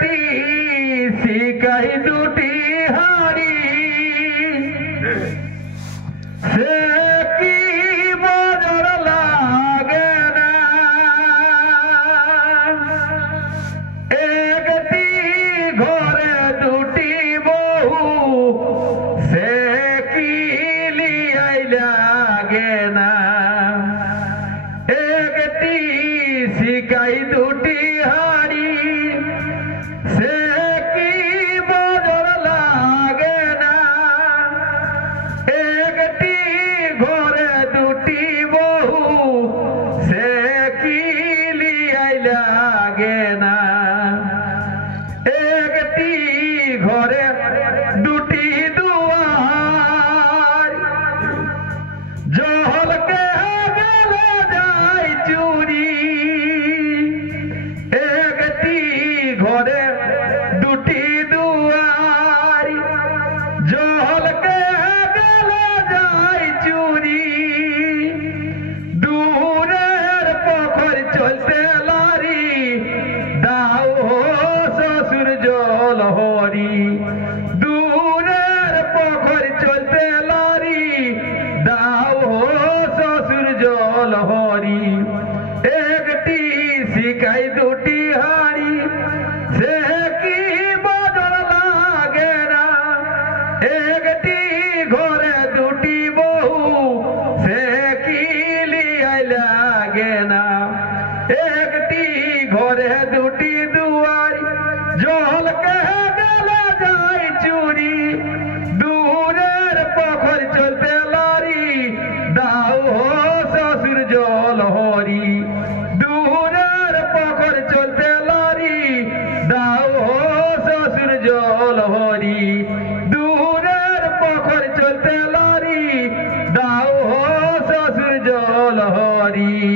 একটি শিকাই দুটি হাড়ি সে কি মজর লাগে না একটি ঘরে দুটি বহু সে কি লিয়াই লাগে না একটি শিকাই দুটি হাড়ি সে কি মজর লাগে না একটি ঘরে দুটি বহু সে কি লিয়াই লাগে না একটি ঘরে দুটি দুয়ার জহলকে গেলে যায় চুরি একটি ঘরে দুটি দুয়ার জহলকে গেলে যায় চুরি দূরের পখর চলতে লারি দাও শ্বশুর জল হরি দূরের পখর চলতে লারি দাও শ্বশুর জল হরি একটি শিকাই দুটি হাড়ি সে কি বদল লাগে না একটি ঘরে দুটি বহু সে কি লিয়াই লাগে না একটি ঘরে দুটি দুয়ার জলকে গেলে যায় চুরি দূরের পখর চলতে লারি দাও শ্বশুর জল হরি দূরের পখর চলতে লারি দাও শ্বশুর জল হরি দূরের পখর চলতে লারি দাও শ্বশুর জল হরি